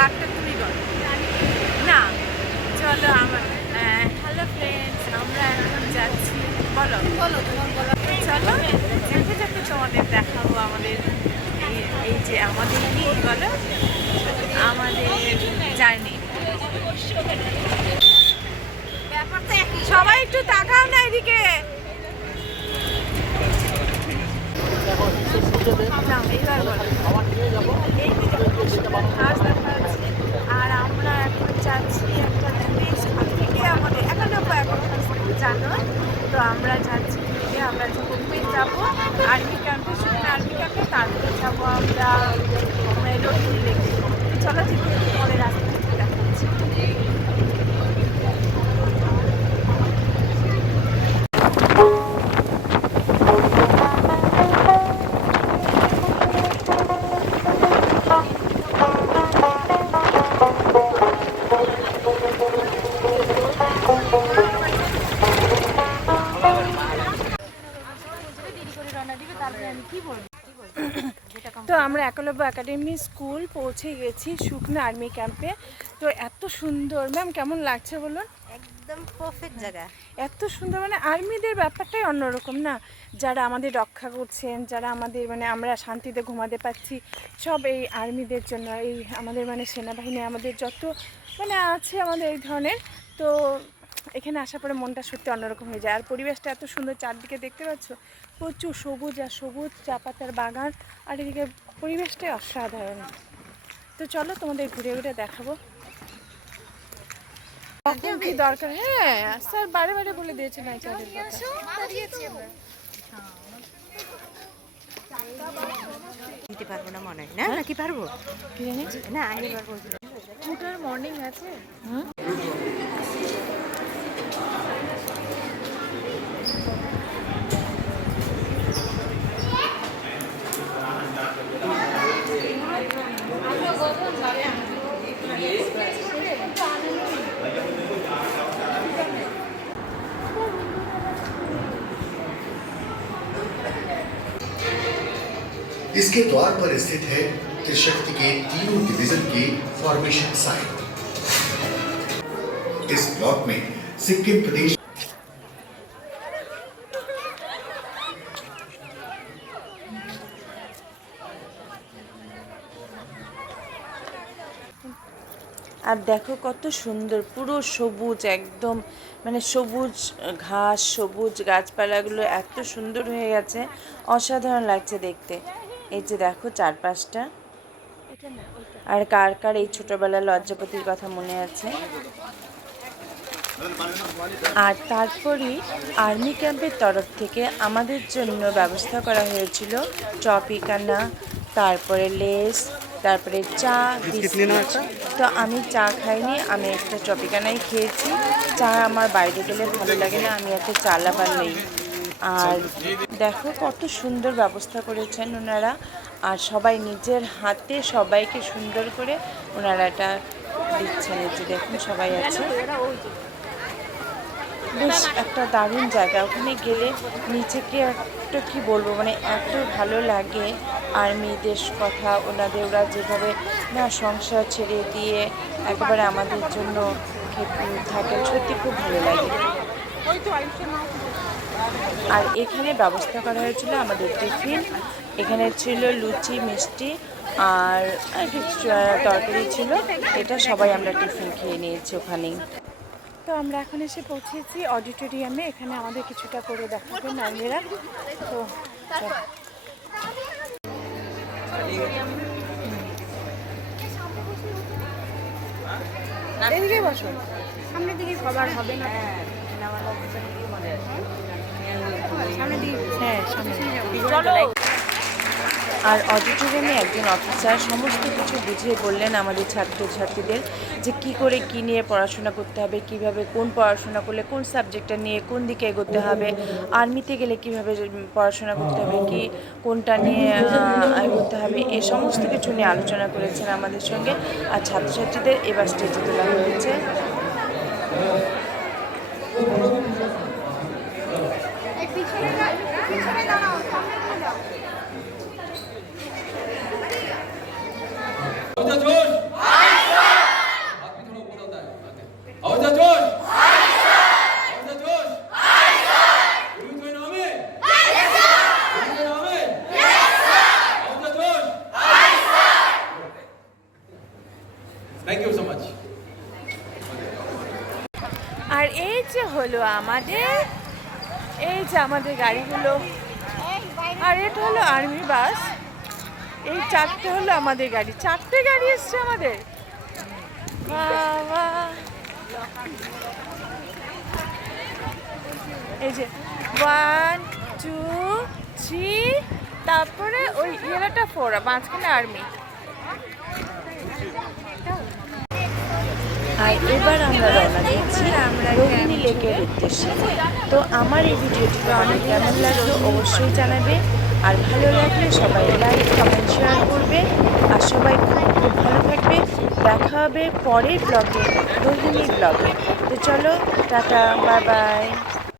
ডাকটা তুমি বলো। না চলো আমার হ্যালো ফ্রেন্ডস আমরা এখন যাচ্ছি বলো। বলো তোমার বলো। চলো যেতে যেতে তোমাদের দেখাবো আমাদের এই- এই যে আমাদের কি বলো? আমাদের জার্নি। সবাই একটু তাকাও না এদিকে। না, এইবার বলো। এই যে দেখো, সুন্দর ঘাস দেখা যাচ্ছে। আর আমরা এখন যাচ্ছি একটা ব্রিজ থেকে আমাদের একানব্বই এখন জানো তো আমরা যাচ্ছি থেকে আমরা যখন যাব আর্মি ক্যাম্পে শুনে আর্মি ক্যাম্পে তারপরে যাব আমরা রোহিণী লেকে চলো ঠিক তো আমরা একলব্য একাডেমি স্কুল পৌঁছে গেছি শুকনো আর্মি ক্যাম্পে। তো এত সুন্দর। ম্যাম কেমন লাগছে বলুন? একদম পারফেক্ট জায়গা। এত সুন্দর। মানে আর্মিদের ব্যাপারটাই অন্যরকম না? যারা আমাদের রক্ষা করছেন যারা আমাদের মানে আমরা শান্তিতে ঘুমাতে পারছি সব এই আর্মিদের জন্য এই আমাদের মানে সেনাবাহিনী আমাদের যত মানে আছে আমাদের এই ধরনের। তো এখানে আসার পরে মনটা সত্যি অন্যরকম হয়ে যায়। আর পরিবেশটা এত সুন্দর চারদিকে দেখতে পাচ্ছ প্রচুর সবুজ আর সবুজ চা পাতার বাগান আর এদিকে পরিবেশটাই অসাধারণ। তো চলো তোমাদের ঘুরে ঘুরে দেখাবো। কখন কি দরকার? হ্যাঁ স্যার বারে বারে বলে দিয়েছে না দিতে পারব না মনে হয়। না নাকি পারব? কি জানি না আমি পারব মর্নিং আছে इसके द्वार पर स्थित है त्रिशक्ति के तीनों डिवीजन के फॉर्मेशन साइट इस ब्लॉक में सिक्किम प्रदेश আর দেখো কত সুন্দর পুরো সবুজ একদম মানে সবুজ ঘাস সবুজ গাছপালাগুলো এত সুন্দর হয়ে গেছে অসাধারণ লাগছে দেখতে এই যে দেখো চারপাশটা। আর কার কার এই ছোটবেলার লজ্জাপতির কথা মনে আছে? আর তারপরই আর্মি ক্যাম্পের তরফ থেকে আমাদের জন্য ব্যবস্থা করা হয়েছিল টপিকানা তারপরে লেস তারপরে চা বিস্কিট তো আমি চা খাইনি আমি একটা টপিকানাই খেয়েছি। চা আমার বাইরে গেলে ভালো লাগে না আমি একটা চালা পারলেই আর দেখো কত সুন্দর ব্যবস্থা করেছেন ওনারা। আর সবাই নিজের হাতে সবাইকে সুন্দর করে ওনারা এটা দিচ্ছেন যে দেখুন, সবাই আছে। বেশ একটা দারুণ জায়গা। ওখানে গেলে নিজেকে একটা কি বলব মানে এত ভালো লাগে। আর মেয়েদের কথা, ওনাদের ওরা যেভাবে, না, সংসার ছেড়ে দিয়ে একবারে আমাদের জন্য থাকেন সত্যি খুব ভালো লাগে। আর এখানে ব্যবস্থা করা হয়েছিল আমাদের টিফিন। এখানে ছিল লুচি মিষ্টি আর তরকারি ছিল। এটা সবাই আমরা টিফিন খেয়ে নিয়েছি ওখানেই। তো আমরা এখন এসে পৌঁছেছি অডিটোরিয়ামে। এখানে আমাদের কিছুটা করে দেখাবেন আর্মিরা তো। এদিকে বসো। সামনের দিকে সবার হবে না সামনের দিকে হ্যাঁ সামনে আর অডিটোরিয়ামে একজন অফিসার সমস্ত কিছু বুঝিয়ে বললেন আমাদের ছাত্রছাত্রীদের যে কি করে, কি নিয়ে পড়াশোনা করতে হবে, কীভাবে কোন পড়াশোনা করলে, কোন সাবজেক্টটা নিয়ে কোন দিকে এগোতে হবে আর্মিতে গেলে কীভাবে পড়াশোনা করতে হবে, কি কোনটা নিয়ে এগোতে হবে, এ সমস্ত কিছু নিয়ে আলোচনা করেছেন আমাদের সঙ্গে। আর ছাত্রছাত্রীদের এবার স্টেজে তোলা হয়েছে। হলো আমাদের, এই যে আমাদের গাড়িগুলো। আর এটা হলো আর্মি বাস। এই চারটে হলো আমাদের গাড়ি। চারটে গাড়ি এসছে আমাদের। এই যে ওয়ান টু থ্রি তারপরে ওই ইয়েলাটা ফোর মাঝখানে আর্মি। আর এবার আমরা রওনা দিচ্ছি রোহিণী লেকের উদ্দেশ্যে। তো আমার এই ভিডিওটিকে অনেক কেমন লাগল অবশ্যই জানাবে। আর ভালো লাগলে সবাই লাইক কমেন্ট শেয়ার করবে। আর সবাই খুব খুব ভালো থাকবে। দেখা হবে পরের ব্লগে রোহিণী ব্লগে তো চলো, টাটা বাই বাই